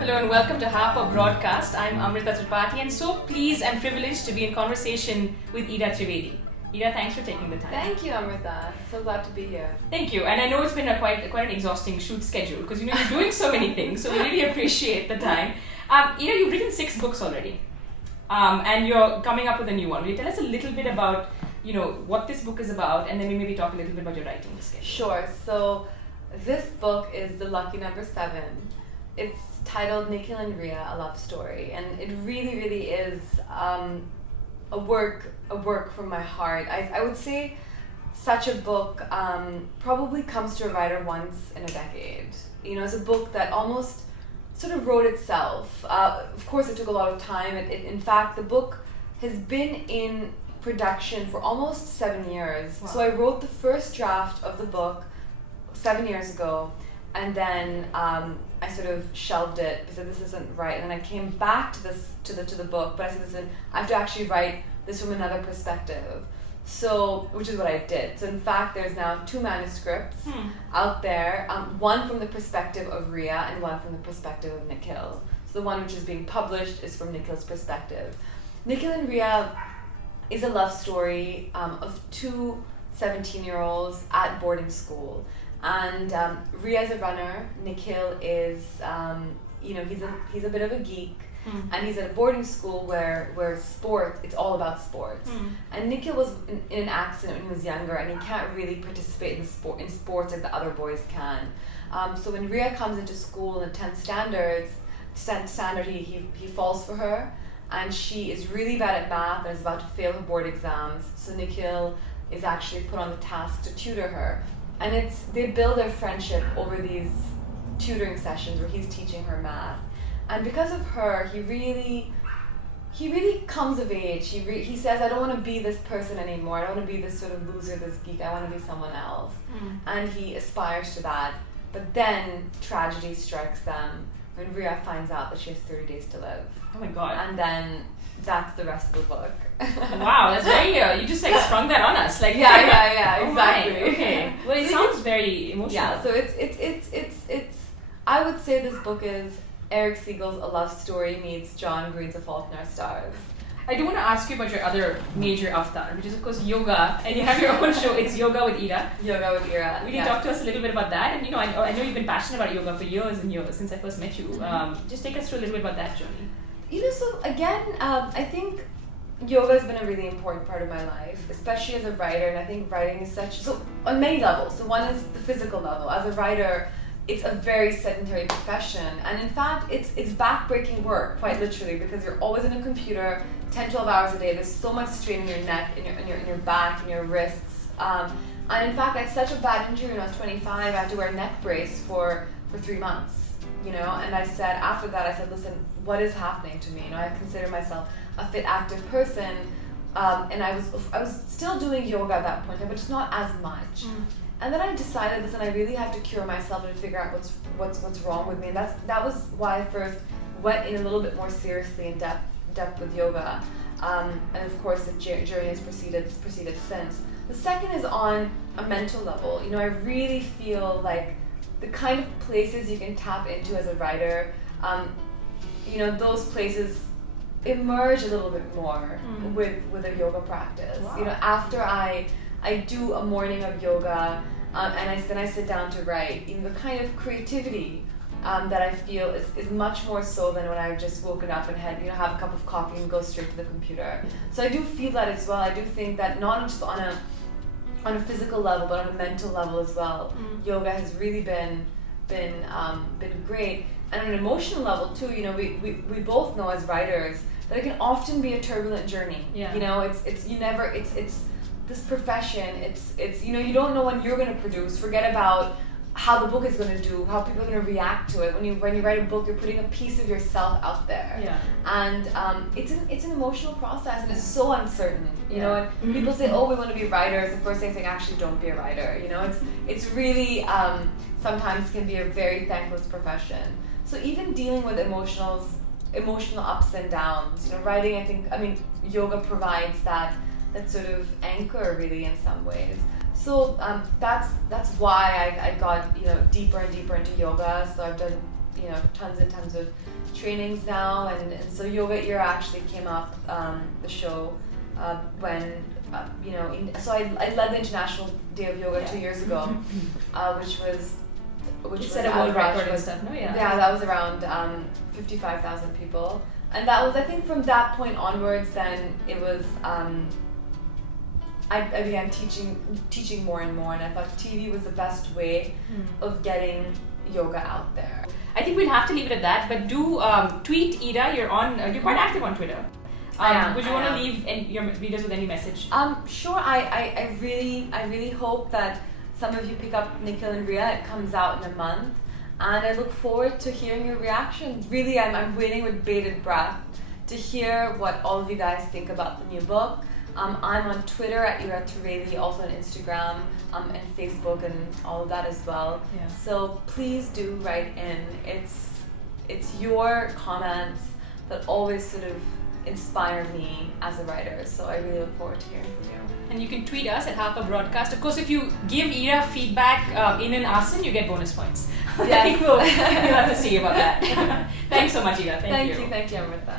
Hello and welcome to Harper Broadcast. I'm Amrita Tripathi and so pleased and privileged to be in conversation with Ira Trivedi. Ira, thanks for taking the time. Thank you, Amrita. So glad to be here. Thank you. And I know it's been quite an exhausting shoot schedule because you're doing so many things, so we really appreciate the time. Ira, you've written 6 books already, and you're coming up with a new one. Will you tell us a little bit about what this book is about, and then we maybe talk a little bit about your writing schedule? Sure. So this book is the lucky number 7. It's titled Nikhil and Riya, a love story, and it really is a work from my heart. I would say such a book probably comes to a writer once in a decade. It's a book that almost sort of wrote itself. Of course, it took a lot of time. In fact, the book has been in production for almost 7 years. Wow. So I wrote the first draft of the book 7 years ago, and then I sort of shelved it because this isn't right. And then I came back to the book, but I said, listen, I have to actually write this from another perspective. So, which is what I did. So in fact, there's now 2 manuscripts out there, one from the perspective of Riya and one from the perspective of Nikhil. So the one which is being published is from Nikhil's perspective. Nikhil and Riya is a love story of 2 17-year-olds at boarding school. And Riya is a runner. Nikhil is, he's a bit of a geek, and he's at a boarding school where sport, it's all about sports. And Nikhil was in an accident when he was younger, and he can't really participate in sports like the other boys can. So when Riya comes into school in the 10th standard, he falls for her, and she is really bad at math and is about to fail her board exams. So Nikhil is actually put on the task to tutor her. And they build their friendship over these tutoring sessions where he's teaching her math. And because of her, he really comes of age. He says, I don't want to be this person anymore. I don't want to be this sort of loser, this geek. I want to be someone else. And he aspires to that. But then tragedy strikes them when Riya finds out that she has 30 days to live. Oh my God. And then that's the rest of the book. Wow, that's very, you just sprung that on us. Yeah, oh exactly. My, okay. Well, it sounds very emotional. Yeah, so it's I would say this book is Erich Segal's A Love Story meets John Green's A Fault in Our Stars. I do want to ask you about your other major avatar, which is of course yoga, and you have your own show. It's Yoga with Ira. Yoga with Ira. Will you talk to us a little bit about that? And I know you've been passionate about yoga for years and years since I first met you. Just take us through a little bit about that journey. So again, I think yoga has been a really important part of my life, especially as a writer, and I think writing is so on many levels. So one is the physical level. As a writer, it's a very sedentary profession, and in fact, it's backbreaking work, quite literally, because you're always in a computer, 10-12 hours a day. There's so much strain in your neck, in your back, in your wrists, and in fact, I had such a bad injury when I was 25. I had to wear a neck brace for 3 months. And I said, after that, I said, listen, what is happening to me? I consider myself a fit, active person, and I was still doing yoga at that point, but just not as much. And then I decided, listen, I really have to cure myself and figure out what's wrong with me. And that was why I first went in a little bit more seriously in depth with yoga. And of course, the journey has proceeded since. The second is on a mental level. I really feel like the kind of places you can tap into as a writer, those places emerge a little bit more with a yoga practice. Wow. After I do a morning of yoga, and then I sit down to write, the kind of creativity that I feel is much more so than when I've just woken up and had have a cup of coffee and go straight to the computer. So I do feel that as well. I do think that not just on a physical level, but on a mental level as well, yoga has really been great. And on an emotional level too, we both know as writers that it can often be a turbulent journey. Yeah. It's this profession. It's you don't know when you're going to produce. Forget about how the book is going to do, how people are going to react to it. When you write a book, you're putting a piece of yourself out there. Yeah. And it's an emotional process, and it's so uncertain. Yeah. And people say, "Oh, we want to be writers." The first thing saying, "Actually, don't be a writer." It's really sometimes can be a very thankless profession. So even dealing with emotional ups and downs, writing. Yoga provides that sort of anchor, really, in some ways. So that's why I got deeper and deeper into yoga. So I've done tons and tons of trainings now, and so Yoga Era actually came up, the show, when, so I led the International Day of Yoga 2 years ago, which was set a world record and stuff, no? Yeah. Yeah, that was around 55,000 people. And that was, I think from that point onwards, then it was, I began teaching more and more, and I thought TV was the best way of getting yoga out there. I think we'll have to leave it at that, but do tweet Ira. You're quite active on Twitter. Would you want to leave your readers with any message? Sure. I really hope that some of you pick up Nikhil and Riya. It comes out in a month, and I look forward to hearing your reactions. Really, I'm waiting with bated breath to hear what all of you guys think about the new book. I'm on Twitter at Ira Trivedi, also on Instagram and Facebook and all of that as well. Yeah. So please do write in. It's your comments that always sort of inspire me as a writer. So I really look forward to hearing from you. And you can tweet us at Harper Broadcast. Of course, if you give Ira feedback in an asan, you get bonus points. Yes. I think we'll have to see about that. Thanks so much, Ira. Thank you. Thank you, Amrita.